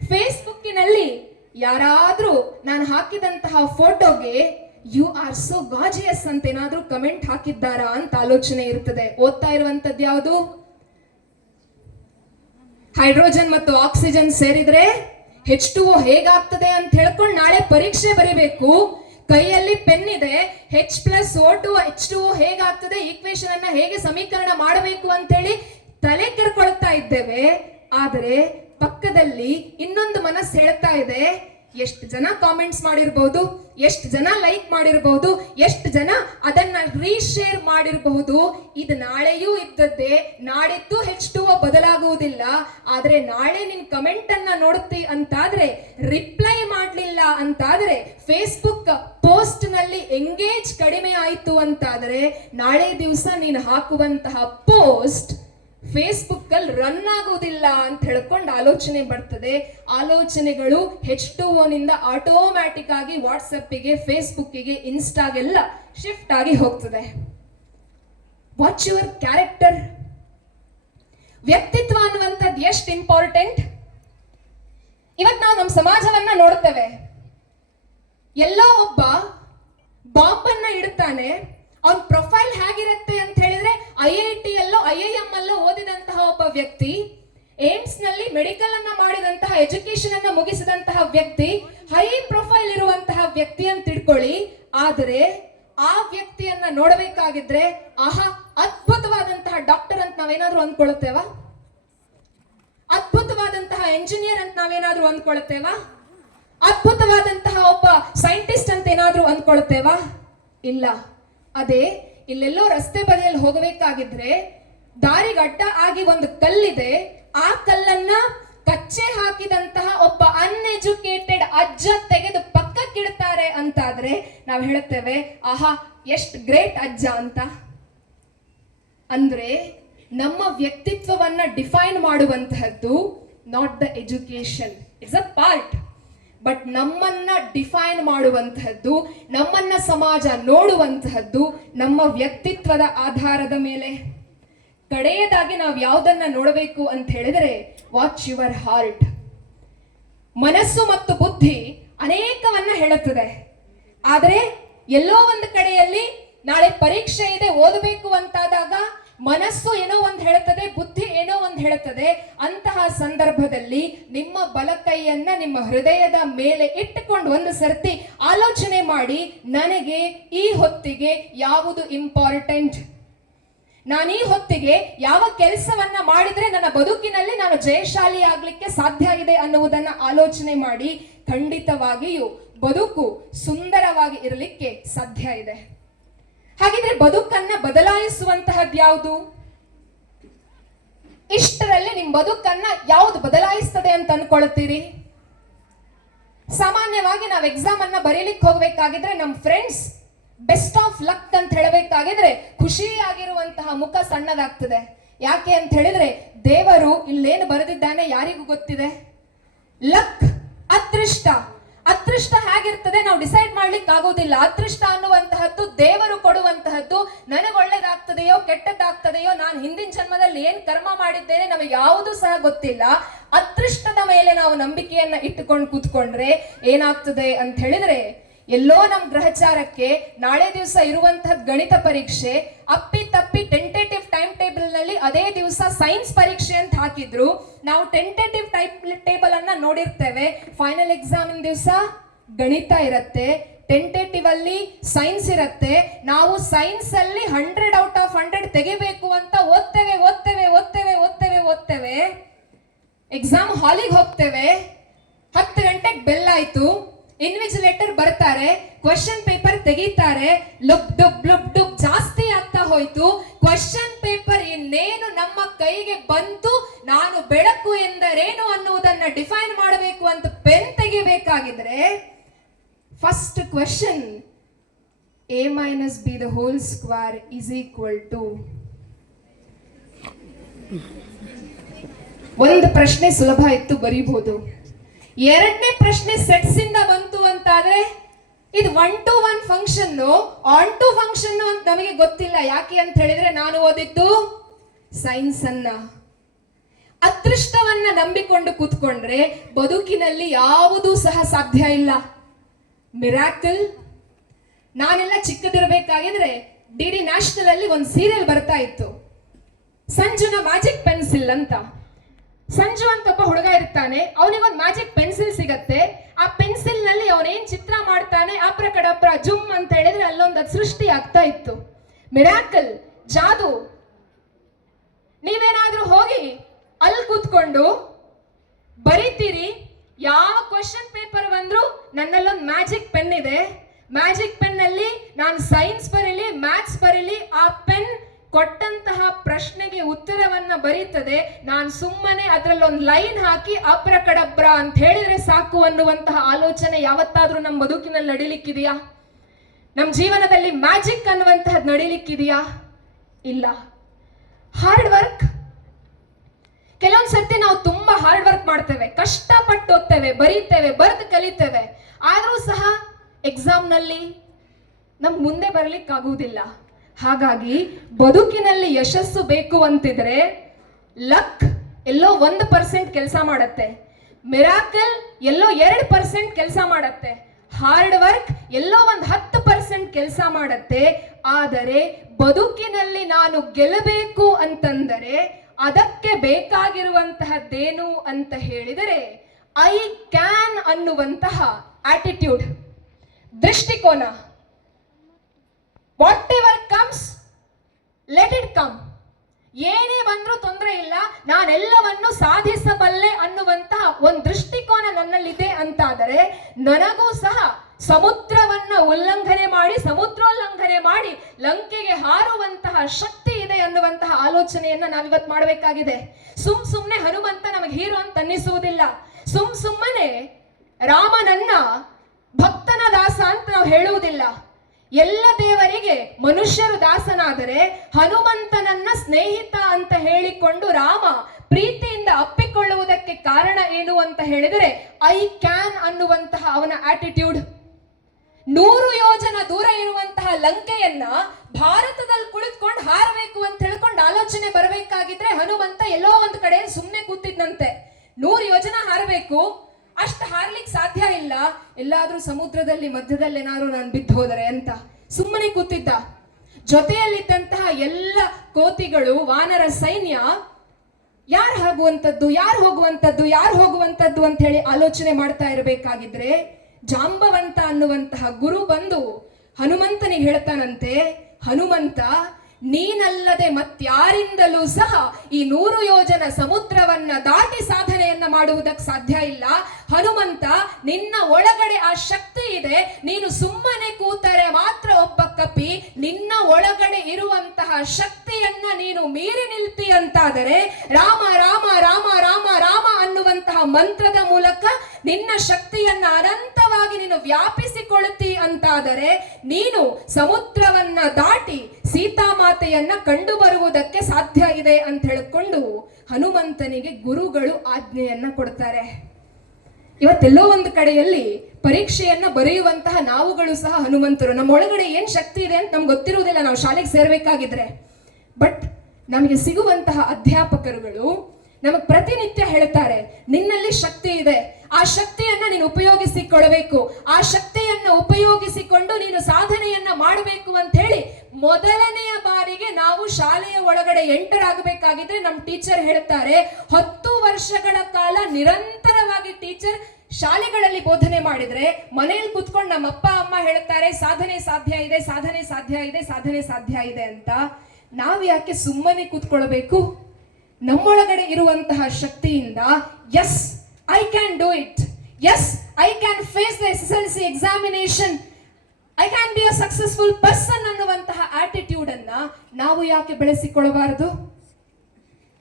ಫೇಸ್ಬುಕ್ಕಿನಲ್ಲಿ ಯಾರಾದ್ರೂ ನಾನು ಹಾಕಿದಂತಹ ಫೋಟೋಗೆ ಯು ಆರ್ ಸೋ ಗಾಜಿಯಸ್ ಅಂತ ಏನಾದ್ರೂ ಕಮೆಂಟ್ ಹಾಕಿದ್ದಾರಾ ಅಂತ ಆಲೋಚನೆ ಇರ್ತದೆ. ಓದ್ತಾ ಇರುವಂತದ್ದು ಯಾವುದು? ಹೈಡ್ರೋಜನ್ ಮತ್ತು ಆಕ್ಸಿಜನ್ ಸೇರಿದ್ರೆ H2O ಹೇಗಾಗ್ತದೆ ಅಂತ ಹೇಳ್ಕೊಂಡು ನಾಳೆ ಪರೀಕ್ಷೆ ಬರೀಬೇಕು. ಕೈಯಲ್ಲಿ ಪೆನ್ ಇದೆ, H+O2 H2O ಹೇಗಾಗ್ತದೆ, ಈಕ್ವೇಶನ್ ಅನ್ನ ಹೇಗೆ ಸಮೀಕರಣ ಮಾಡಬೇಕು ಅಂತ ಹೇಳಿ ತಲೆ ಕೆರ್ಕೊಳ್ತಾ ಇದ್ದೇವೆ. ಆದರೆ ಪಕ್ಕದಲ್ಲಿ ಇನ್ನೊಂದು ಮನಸ್ಸು ಹೇಳ್ತಾ ಇದೆ, ಎಷ್ಟು ಜನ ಕಾಮೆಂಟ್ಸ್ ಮಾಡಿರಬಹುದು, ಎಷ್ಟು ಜನ ಲೈಕ್ ಮಾಡಿರಬಹುದು, ಎಷ್ಟು ಜನ ಅದನ್ನ ರೀಶೇರ್ ಮಾಡಿರಬಹುದು. ಇದು ನಾಳೆಯೂ ಇದ್ದದ್ದೇ, ನಾಡಿದ್ದು H2O ಬದಲಾಗುವುದಿಲ್ಲ. ಆದ್ರೆ ನಾಳೆ ನಿನ್ ಕಮೆಂಟ್ ಅನ್ನ ನೋಡುತ್ತಿ ಅಂತಾದ್ರೆ, ರಿಪ್ಲೈ ಮಾಡ್ಲಿಲ್ಲ ಅಂತಾದ್ರೆ, ಫೇಸ್ಬುಕ್ ಪೋಸ್ಟ್ ನಲ್ಲಿ ಎಂಗೇಜ್ ಕಡಿಮೆ ಆಯ್ತು ಅಂತಾದ್ರೆ, ನಾಳೆ ದಿವಸ ನೀನು ಹಾಕುವಂತಹ ಪೋಸ್ಟ್ ಫೇಸ್ಬುಕ್ ಅಲ್ಲಿ ರನ್ ಆಗುವುದಿಲ್ಲ ಅಂತ ಹೇಳ್ಕೊಂಡು ಆಲೋಚನೆ ಬರ್ತದೆ. ಆಲೋಚನೆಗಳು H2O ನಿಂದ ಆಟೋಮ್ಯಾಟಿಕ್ ಆಗಿ ವಾಟ್ಸಪ್ಪಿಗೆ, ಫೇಸ್ಬುಕ್ಕಿಗೆ, ಇನ್ಸ್ಟಾಗೆಲ್ಲ ಶಿಫ್ಟ್ ಆಗಿ ಹೋಗ್ತದೆ. What's your character? ವ್ಯಕ್ತಿತ್ವ ಅನ್ನುವಂಥದ್ದು ಎಷ್ಟು ಇಂಪಾರ್ಟೆಂಟ್. ಇವತ್ತು ನಾವು ನಮ್ಮ ಸಮಾಜವನ್ನ ನೋಡ್ತೇವೆ. ಎಲ್ಲೋ ಒಬ್ಬ ಬಾಂಬನ್ನ ಇಡ್ತಾನೆ, ಅವನ ಪ್ರೊಫೈಲ್ ಹೇಗಿರುತ್ತೆ ಅಂತ ಹೇಳಿದ್ರೆ IIT ಅಲ್ಲೋ IIM ಅಲ್ಲೋ ಓದಿದಂತಹ ಒಬ್ಬ ವ್ಯಕ್ತಿ, ಏಮ್ಸ್ ನಲ್ಲಿ ಮೆಡಿಕಲ್ ಅನ್ನ ಮಾಡಿದಂತಹ, ಎಜುಕೇಶನ್ ಅನ್ನ ಮುಗಿಸಿದಂತಹ ವ್ಯಕ್ತಿ, ಹೈ ಪ್ರೊಫೈಲ್ ಇರುವಂತಹ ವ್ಯಕ್ತಿ ಅಂತ ತಿಳ್ಕೊಳ್ಳಿ. ಆದರೆ ಆ ವ್ಯಕ್ತಿಯನ್ನ ನೋಡಬೇಕಾಗಿದ್ರೆ ಆಹಾ ಅದ್ಭುತವಾದಂತಹ ಡಾಕ್ಟರ್ ಅಂತ ನಾವೇನಾದ್ರೂ ಅಂದ್ಕೊಳ್ತೇವಾ? ಅದ್ಭುತವಾದಂತಹ ಎಂಜಿನಿಯರ್ ಅಂತ ನಾವೇನಾದ್ರೂ ಅಂದ್ಕೊಳ್ತೇವಾ? ಅದ್ಭುತವಾದಂತಹ ಒಬ್ಬ ಸೈಂಟಿಸ್ಟ್ ಅಂತ ಏನಾದ್ರೂ ಅಂದ್ಕೊಳ್ತೇವಾ? ಇಲ್ಲ. ಅದೇ ಇಲ್ಲೆಲ್ಲೋ ರಸ್ತೆ ಬದಿಯಲ್ಲಿ ಹೋಗಬೇಕಾಗಿದ್ರೆ ದಾರಿಗೆ ಅಡ್ಡ ಆಗಿ ಒಂದು ಕಲ್ಲಿದೆ, ಆ ಕಲ್ಲನ್ನ ಕಚ್ಚೆ ಹಾಕಿದಂತಹ ಒಬ್ಬ ಅನ್ಎಜುಕೇಟೆಡ್ ಅಜ್ಜ ತೆಗೆದು ಪಕ್ಕಕ್ಕಿಡ್ತಾರೆ ಅಂತಾದ್ರೆ ನಾವು ಹೇಳುತ್ತೇವೆ ಆಹಾ ಎಷ್ಟು ಗ್ರೇಟ್ ಅಜ್ಜ ಅಂತ. ಅಂದ್ರೆ ನಮ್ಮ ವ್ಯಕ್ತಿತ್ವವನ್ನ ಡಿಫೈನ್ ಮಾಡುವಂತಹದ್ದು not the education, it's a part. But ನಮ್ಮನ್ನ ಡಿಫೈನ್ ಮಾಡುವಂತಹದ್ದು, ನಮ್ಮನ್ನ ಸಮಾಜ ನೋಡುವಂತಹದ್ದು ನಮ್ಮ ವ್ಯಕ್ತಿತ್ವದ ಆಧಾರದ ಮೇಲೆ. ಕಡೆಯದಾಗಿ ನಾವು ಯಾವುದನ್ನ ನೋಡಬೇಕು ಅಂತ ಹೇಳಿದರೆ ವಾಚ್ ಯುವರ್ ಹಾರ್ಟ್. ಮನಸ್ಸು ಮತ್ತು ಬುದ್ಧಿ ಅನೇಕವನ್ನ ಹೇಳುತ್ತದೆ. ಆದರೆ ಎಲ್ಲೋ ಒಂದು ಕಡೆಯಲ್ಲಿ ನಾಳೆ ಪರೀಕ್ಷೆ ಇದೆ, ಓದಬೇಕು ಅಂತಾದಾಗ ಮನಸ್ಸು ಏನೋ ಒಂದು ಹೇಳುತ್ತದೆ, ಬುದ್ಧಿ ಏನೋ ಒಂದು ಹೇಳುತ್ತದೆ. ಅಂತಹ ಸಂದರ್ಭದಲ್ಲಿ ನಿಮ್ಮ ಬಲಕೈಯನ್ನ ನಿಮ್ಮ ಹೃದಯದ ಮೇಲೆ ಇಟ್ಟುಕೊಂಡು ಒಂದು ಸರ್ತಿ ಆಲೋಚನೆ ಮಾಡಿ, ನನಗೆ ಈ ಹೊತ್ತಿಗೆ ಯಾವುದು ಇಂಪಾರ್ಟೆಂಟ್, ನಾನು ಈ ಹೊತ್ತಿಗೆ ಯಾವ ಕೆಲಸವನ್ನ ಮಾಡಿದ್ರೆ ನನ್ನ ಬದುಕಿನಲ್ಲಿ ನಾನು ಜಯಶಾಲಿ ಆಗ್ಲಿಕ್ಕೆ ಸಾಧ್ಯ ಇದೆ ಅನ್ನುವುದನ್ನ ಆಲೋಚನೆ ಮಾಡಿ. ಖಂಡಿತವಾಗಿಯೂ ಬದುಕು ಸುಂದರವಾಗಿ ಇರಲಿಕ್ಕೆ ಸಾಧ್ಯ ಇದೆ. ಹಾಗಿದ್ರೆ ಬದುಕನ್ನ ಬದಲಾಯಿಸುವಂತಹದ್ದು ಯಾವುದು? ಇಷ್ಟರಲ್ಲಿ ನಿಮ್ ಬದುಕನ್ನ ಯಾವುದು ಬದಲಾಯಿಸ್ತದೆ ಅಂತ ಅನ್ಕೊಳ್ತೀರಿ? ಸಾಮಾನ್ಯವಾಗಿ ನಾವು ಎಕ್ಸಾಮ್ ಅನ್ನ ಬರೀಲಿಕ್ಕೆ ಹೋಗ್ಬೇಕಾಗಿದ್ರೆ ನಮ್ ಫ್ರೆಂಡ್ಸ್ ಬೆಸ್ಟ್ ಆಫ್ ಲಕ್ ಅಂತ ಹೇಳಬೇಕಾಗಿದ್ರೆ ಖುಷಿಯಾಗಿರುವಂತಹ ಮುಖ ಸಣ್ಣದಾಗ್ತದೆ. ಯಾಕೆ ಅಂತ ಹೇಳಿದ್ರೆ ದೇವರು ಇಲ್ಲೇನು ಬರೆದಿದ್ದಾನೆ ಯಾರಿಗೂ ಗೊತ್ತಿದೆ. ಲಕ್, ಅದೃಷ್ಟ. ಅದೃಷ್ಟ ಹೇಗಿರ್ತದೆ ನಾವು ಡಿಸೈಡ್ ಮಾಡ್ಲಿಕ್ಕೆ ಆಗೋದಿಲ್ಲ. ಅದೃಷ್ಟ ಅನ್ನುವಂತಹದ್ದು ದೇವರು ಕೊಡುವಂತಹದ್ದು. ನನಗೆ ಒಳ್ಳೇದಾಗ್ತದೆಯೋ ಕೆಟ್ಟದ್ದಾಗ್ತದೆಯೋ, ನಾನು ಹಿಂದಿನ ಜನ್ಮದಲ್ಲಿ ಏನ್ ಕರ್ಮ ಮಾಡಿದ್ದೇನೆ ನಮಗೆ ಯಾವುದೂ ಸಹ ಗೊತ್ತಿಲ್ಲ. ಅದೃಷ್ಟದ ಮೇಲೆ ನಾವು ನಂಬಿಕೆಯನ್ನ ಇಟ್ಟುಕೊಂಡು ಕೂತ್ಕೊಂಡ್ರೆ ಏನಾಗ್ತದೆ ಅಂತ ಹೇಳಿದ್ರೆ, ಎಲ್ಲೋ ನಮ್ ಗ್ರಹಚಾರಕ್ಕೆ ನಾಳೆ ದಿವಸ ಇರುವಂತಹದ್ದು ಗಣಿತ ಪರೀಕ್ಷೆ, ಅಪ್ಪಿ ತಪ್ಪಿ ಟೆಂಟೇಟಿವ್ ಟೈಮ್ ಟೇಬಲ್ ನಲ್ಲಿ ಅದೇ ದಿವಸ ಸೈನ್ಸ್ ಪರೀಕ್ಷೆ ಅಂತ ಹಾಕಿದ್ರು. ನಾವು ಟೆಂಟೇಟಿವ್ ಟೇಬಲ್ ಅನ್ನ ನೋಡಿರ್ತೇವೆ, ಫೈನಲ್ ಎಕ್ಸಾಮಿನ ದಿವಸ ಗಣಿತ ಇರುತ್ತೆ, ಟೆಂಟೇಟಿವ್ ಅಲ್ಲಿ ಸೈನ್ಸ್ ಇರುತ್ತೆ. ನಾವು ಸೈನ್ಸ್ ಅಲ್ಲಿ 100 ಔಟ್ ಆಫ್ 100 ತೆಗಿಬೇಕು ಅಂತ ಓದ್ತೇವೆ ಓದ್ತೇವೆ ಓದ್ತೇವೆ ಓದ್ತೇವೆ ಓದ್ತೇವೆ. ಎಕ್ಸಾಮ್ ಹಾಲಿಗೆ ಹೋಗ್ತೇವೆ, 10 ಗಂಟೆಗೆ ಬೆಲ್ ಆಯ್ತು, ಇನ್ವಿಜಿಲೇಟರ್ ಬರ್ತಾರೆ, ಕ್ವಶನ್ ಪೇಪರ್ ತೆಗಿತಾರೆ, ಲುಬ್ ಡುಬ್ ಲುಬ್ ಡುಬ್ ಜಾಸ್ತಿ ಆಗ್ತಾ ಹೋಯ್ತು. ಕ್ವಶನ್ ಪೇಪರ್ ಇನ್ನೇನು ನಮ್ಮ ಕೈಗೆ ಬಂತು, ನಾನು ಬೆಳಕು ಎಂದರೇನು ಅನ್ನುವುದನ್ನ ಡಿಫೈನ್ ಮಾಡಬೇಕು ಅಂತ ಪೆನ್ ತೆಗಿಬೇಕಾಗಿದ್ರೆ first question a minus b the whole square is equal to. ಒಂದು ಪ್ರಶ್ನೆ ಸುಲಭ ಇತ್ತು, ಬರೀಬಹುದು. ಎರಡನೇ ಪ್ರಶ್ನೆ ಸೆಟ್ಸ್ ಇಂದ ಬಂತು ಅಂತಾದ್ರೆ ಇದು 1 to 1 function, onto function ಅಂತ ನಮಗೆ ಗೊತ್ತಿಲ್ಲ. ಯಾಕೆ ಅಂತ ಹೇಳಿದ್ರೆ ನಾನು ಓದಿದ್ದು ಸೈನ್ಸ್ ಅನ್ನ. ಅದೃಷ್ಟವನ್ನ ನಂಬಿಕೊಂಡು ಕೂತ್ಕೊಂಡ್ರೆ ಬದುಕಿನಲ್ಲಿ ಯಾವುದೂ ಸಹ ಸಾಧ್ಯ ಇಲ್ಲ. ಮಿರಾಕಲ್. ನಾನೆಲ್ಲ ಚಿಕ್ಕದಿರಬೇಕಾಗಿದ್ರೆ DD ನ್ಯಾಷನಲ್ ಅಲ್ಲಿ ಒಂದು ಸೀರಿಯಲ್ ಬರ್ತಾ ಇತ್ತು, ಸಂಜುನ ಮ್ಯಾಜಿಕ್ ಪೆನ್ಸಿಲ್ ಅಂತ. ಸಂಜು ಅಂತ ಒಬ್ಬ ಹುಡುಗ ಇರ್ತಾನೆ, ಅವನಿಗೊಂದು ಮ್ಯಾಜಿಕ್ ಪೆನ್ಸಿಲ್ ಸಿಗತ್ತೆ. ಆ ಪೆನ್ಸಿಲ್ ನಲ್ಲಿ ಅವನೇನ್ ಚಿತ್ರ ಮಾಡ್ತಾನೆ, ಅಪ್ರಕಡಪ್ರ ಜುಮ್ ಅಂತ ಹೇಳಿದ್ರೆ ಅಲ್ಲೊಂದು ಸೃಷ್ಟಿ ಆಗ್ತಾ ಇತ್ತು. ಮಿರಾಕಲ್, ಜಾದು. ನೀವೇನಾದ್ರೂ ಹೋಗಿ ಅಲ್ಲಿ ಕೂತ್ಕೊಂಡು ಬರೀತೀರಿ, ಯಾವ ಕ್ವಶನ್ ಪೇಪರ್ ಬಂದ್ರು ನನ್ನಲ್ಲೊಂದು ಮ್ಯಾಜಿಕ್ ಪೆನ್ ಇದೆ, ಮ್ಯಾಜಿಕ್ ಪೆನ್ ಅಲ್ಲಿ ನಾನು ಸೈನ್ಸ್ ಬರೀಲಿ ಮ್ಯಾಥ್ಸ್ ಬರೀಲಿ, ಆ ಪೆನ್ ಕೊಟ್ಟಂತಹ ಪ್ರಶ್ನೆಗೆ ಉತ್ತರವನ್ನ ಬರೀತದೆ. ನಾನು ಸುಮ್ಮನೆ ಅದರಲ್ಲೊಂದು ಲೈನ್ ಹಾಕಿ ಅಪ್ರಕಡಬ್ರ ಅಂತ ಹೇಳಿದ್ರೆ ಸಾಕು ಅನ್ನುವಂತಹ ಆಲೋಚನೆ ಯಾವತ್ತಾದ್ರೂ ನಮ್ಮ ಬದುಕಿನಲ್ಲಿ ನಡಿಲಿಕ್ಕಿದೆಯಾ? ನಮ್ಮ ಜೀವನದಲ್ಲಿ ಮ್ಯಾಜಿಕ್ ಅನ್ನುವಂತಹದ್ದು ನಡಿಲಿಕ್ಕಿದೆಯಾ? ಇಲ್ಲ. ಹಾರ್ಡ್ ವರ್ಕ್ ಸತಿ ನಾವು ತುಂಬಾ ಹಾರ್ಡ್ ವರ್ಕ್ ಮಾಡ್ತೇವೆ, ಕಷ್ಟಪಟ್ಟು ಓದ್ತೇವೆ, ಬರೀತೇವೆ, ಬರೆದು ಕಲಿತೇವೆ, ಆದ್ರೂ ಸಹ ಎಕ್ಸಾಮ್ನಲ್ಲಿ ನಮ್ಗೆ ಮುಂದೆ ಬರ್ಲಿಕ್ಕಾಗುವುದಿಲ್ಲ. ಹಾಗಾಗಿ ಬದುಕಿನಲ್ಲಿ ಯಶಸ್ಸು ಬೇಕು ಅಂತಿದ್ರೆ ಲಕ್ ಎಲ್ಲೋ 1% ಕೆಲಸ ಮಾಡತ್ತೆ, ಮಿರಾಕಲ್ ಎಲ್ಲೋ 2% ಕೆಲಸ ಮಾಡತ್ತೆ, ಹಾರ್ಡ್ ವರ್ಕ್ ಎಲ್ಲೋ 10% ಕೆಲಸ ಮಾಡತ್ತೆ. ಆದರೆ ಬದುಕಿನಲ್ಲಿ ನಾನು ಗೆಲ್ಲಬೇಕು ಅಂತಂದರೆ ಅದಕ್ಕೆ ಬೇಕಾಗಿರುವಂತಹದ್ದೇನು ಅಂತ ಹೇಳಿದರೆ ಐ ಕ್ಯಾನ್ ಅನ್ನುವಂತಹ ಆಟಿಟ್ಯೂಡ್, ದೃಷ್ಟಿಕೋನ. What ever comes let it come, ಏನೇ ಬಂದ್ರೂ ತೊಂದರೆ ಇಲ್ಲ, ನಾನೆಲ್ಲವನ್ನು ಸಾಧಿಸಬಲ್ಲೆ ಅನ್ನುವಂತಹ ಒಂದು ದೃಷ್ಟಿಕೋನ ನನ್ನಲ್ಲಿದೆ ಅಂತಾದರೆ ನನಗೂ ಸಹ ಸಮುದ್ರವನ್ನ ಸಮುದ್ರೋಲ್ಲಂಘನೆ ಮಾಡಿ ಲಂಕೆಗೆ ಹಾರುವಂತಹ ಶಕ್ತಿ ಇದೆ ಅನ್ನುವಂತಹ ಆಲೋಚನೆಯನ್ನ ನಾವಿವತ್ತು ಮಾಡಬೇಕಾಗಿದೆ. ಸುಮ್ಮನೆ ಹನುಮಂತ ನಮಗೆ ಹೀರೋ ಅಂತ ಅನ್ನಿಸುವುದಿಲ್ಲ. ಸುಮ್ಮನೆ ರಾಮನನ್ನ ಭಕ್ತನ ದಾಸ ಅಂತ ನಾವು ಹೇಳುವುದಿಲ್ಲ. ಎಲ್ಲ ದೇವರಿಗೆ ಮನುಷ್ಯರು ದಾಸನಾದರೆ ಹನುಮಂತನನ್ನ ಸ್ನೇಹಿತ ಅಂತ ಹೇಳಿಕೊಂಡು ರಾಮ ಪ್ರೀತಿಯಿಂದ ಅಪ್ಪಿಕೊಳ್ಳುವುದಕ್ಕೆ ಕಾರಣ ಏನು ಅಂತ ಹೇಳಿದರೆ ಐ ಕ್ಯಾನ್ ಅನ್ನುವಂತಹ ಅವನ ಆಟಿಟ್ಯೂಡ್. 100 ಯೋಜನ ದೂರ ಇರುವಂತಹ ಲಂಕೆಯನ್ನ ಭಾರತದಲ್ಲಿ ಕುಳಿತುಕೊಂಡು ಹಾರಬೇಕು ಅಂತ ಹೇಳ್ಕೊಂಡು ಆಲೋಚನೆ ಬರಬೇಕಾಗಿದ್ರೆ ಹನುಮಂತ ಎಲ್ಲೋ ಒಂದು ಕಡೆ ಸುಮ್ಮನೆ ಕೂತಿದ್ನಂತೆ. 100 ಯೋಜನ ಹಾರಬೇಕು, ಅಷ್ಟು ಹಾರ್ಲಿಕ್ಕೆ ಸಾಧ್ಯ ಇಲ್ಲ, ಎಲ್ಲಾದ್ರೂ ಸಮುದ್ರದಲ್ಲಿ ಮಧ್ಯದಲ್ಲಿ ಏನಾದ್ರು ನಾನು ಬಿದ್ದು ಹೋದರೆ ಅಂತ ಸುಮ್ಮನೆ ಕೂತಿದ್ದ. ಜೊತೆಯಲ್ಲಿದ್ದಂತಹ ಎಲ್ಲ ಕೋತಿಗಳು, ವಾನರ ಸೈನ್ಯ ಯಾರು ಹೋಗುವಂತದ್ದು ಅಂತ ಹೇಳಿ ಆಲೋಚನೆ ಮಾಡ್ತಾ ಇರಬೇಕಾಗಿದ್ರೆ ಜಾಂಬವಂತ ಅನ್ನುವಂತಹ ಗುರು ಬಂದು ಹನುಮಂತನಿಗೆ ಹೇಳ್ತಾನಂತೆ, ಹನುಮಂತ ನೀನಲ್ಲದೆ ಮತ್ಯಾರಿಂದಲೂ ಸಹ ಈ 100 ಯೋಜನ ಸಮುದ್ರವನ್ನ ದಾಟಿ ಸಾಧನೆಯನ್ನ ಮಾಡುವುದಕ್ಕೆ ಸಾಧ್ಯ ಇಲ್ಲ. ಹನುಮಂತ, ನಿನ್ನ ಒಳಗಡೆ ಆ ಶಕ್ತಿ ಇದೆ, ನೀನು ಸುಮ್ಮನೆ ಕೂತರೆ ಮಾತ್ರ ಒಬ್ಬ ಕಪಿ. ನಿನ್ನ ಒಳಗಡೆ ಇರುವಂತಹ ಶಕ್ತಿಯನ್ನ ನೀನು ಮೀರಿ ನಿಲ್ತಿ ಅಂತಾದರೆ ರಾಮ ರಾಮ ರಾಮ ರಾಮ ರಾಮ ಅನ್ನುವಂತಹ ಮಂತ್ರದ ಮೂಲಕ ನಿನ್ನ ಶಕ್ತಿಯನ್ನ ಅನಂತವಾಗಿ ನೀನು ವ್ಯಾಪಿಸಿಕೊಳ್ಳುತ್ತಿ ಅಂತಾದರೆ ನೀನು ಸಮುದ್ರವನ್ನ ದಾಟಿ ಸೀತಾಮಾತೆಯನ್ನ ಕಂಡು ಬರುವುದಕ್ಕೆ ಸಾಧ್ಯ ಇದೆ ಅಂತ ಹೇಳಿಕೊಂಡು ಹನುಮಂತನಿಗೆ ಗುರುಗಳು ಆಜ್ಞೆಯನ್ನ ಕೊಡ್ತಾರೆ. ಇವತ್ತೆಲ್ಲೋ ಒಂದು ಕಡೆಯಲ್ಲಿ ಪರೀಕ್ಷೆಯನ್ನ ಬರೆಯುವಂತಹ ನಾವುಗಳು ಸಹ ಹನುಮಂತರು. ನಮ್ಮ ಒಳಗಡೆ ಏನ್ ಶಕ್ತಿ ಇದೆ ಅಂತ ನಮ್ಗೆ ಗೊತ್ತಿರುವುದಿಲ್ಲ ನಾವು ಶಾಲೆಗೆ ಸೇರ್ಬೇಕಾಗಿದ್ರೆ. ಬಟ್ ನಮಗೆ ಸಿಗುವಂತಹ ಅಧ್ಯಾಪಕರುಗಳು ನಮಗೆ ಪ್ರತಿನಿತ್ಯ ಹೇಳ್ತಾರೆ, ನಿನ್ನಲ್ಲಿ ಶಕ್ತಿ ಇದೆ, ಆ ಶಕ್ತಿಯನ್ನ ನೀನು ಉಪಯೋಗಿಸಿಕೊಳ್ಳಬೇಕು, ಆ ಶಕ್ತಿಯನ್ನ ಉಪಯೋಗಿಸಿಕೊಂಡು ನೀನು ಸಾಧನೆಯನ್ನ ಮಾಡಬೇಕು ಅಂತ ಹೇಳಿ ಮೊದಲನೆಯ ಬಾರಿಗೆ ನಾವು ಶಾಲೆಯ ಒಳಗಡೆ ಎಂಟರ್ ಆಗಬೇಕಾಗಿದ್ರೆ ನಮ್ಮ ಟೀಚರ್ ಹೇಳ್ತಾರೆ, 10 ವರ್ಷಗಳ ಕಾಲ ನಿರಂತರವಾಗಿ ಟೀಚರ್ ಶಾಲೆಗಳಲ್ಲಿ ಬೋಧನೆ ಮಾಡಿದ್ರೆ ಮನೆಯಲ್ಲಿ ಕುತ್ಕೊಂಡು ನಮ್ಮ ಅಪ್ಪ ಅಮ್ಮ ಹೇಳ್ತಾರೆ ಸಾಧನೆ ಸಾಧ್ಯ ಇದೆ, ಸಾಧನೆ ಸಾಧ್ಯ ಇದೆ, ಸಾಧನೆ ಸಾಧ್ಯ ಇದೆ ಅಂತ. ನಾವು ಯಾಕೆ ಸುಮ್ಮನೆ ಕೂತ್ಕೊಳ್ಬೇಕು? ನಮ್ಮೊಳಗಡೆ ಇರುವಂತಹ ಶಕ್ತಿಯಿಂದ yes I can do it, yes I can face the SSLC examination, I can be a successful person ಅನ್ನುವಂತಹ ಆಟಿಟ್ಯೂಡ್ ಅನ್ನ ನಾವು ಯಾಕೆ ಬೆಳೆಸಿಕೊಳ್ಳಬಾರದು?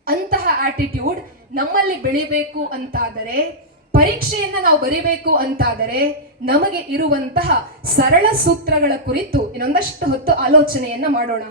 ಅಂತಹ ಆಟಿಟ್ಯೂಡ್ ನಮ್ಮಲ್ಲಿ ಬೆಳಿಬೇಕು ಅಂತಾದರೆ, ಪರೀಕ್ಷೆಯನ್ನ ನಾವು ಬರಿಬೇಕು ಅಂತಾದರೆ ನಮಗೆ ಇರುವಂತಹ ಸರಳ ಸೂತ್ರಗಳ ಕುರಿತು ಇನ್ನೊಂದಷ್ಟು ಹೊತ್ತು ಆಲೋಚನೆಯನ್ನ ಮಾಡೋಣ.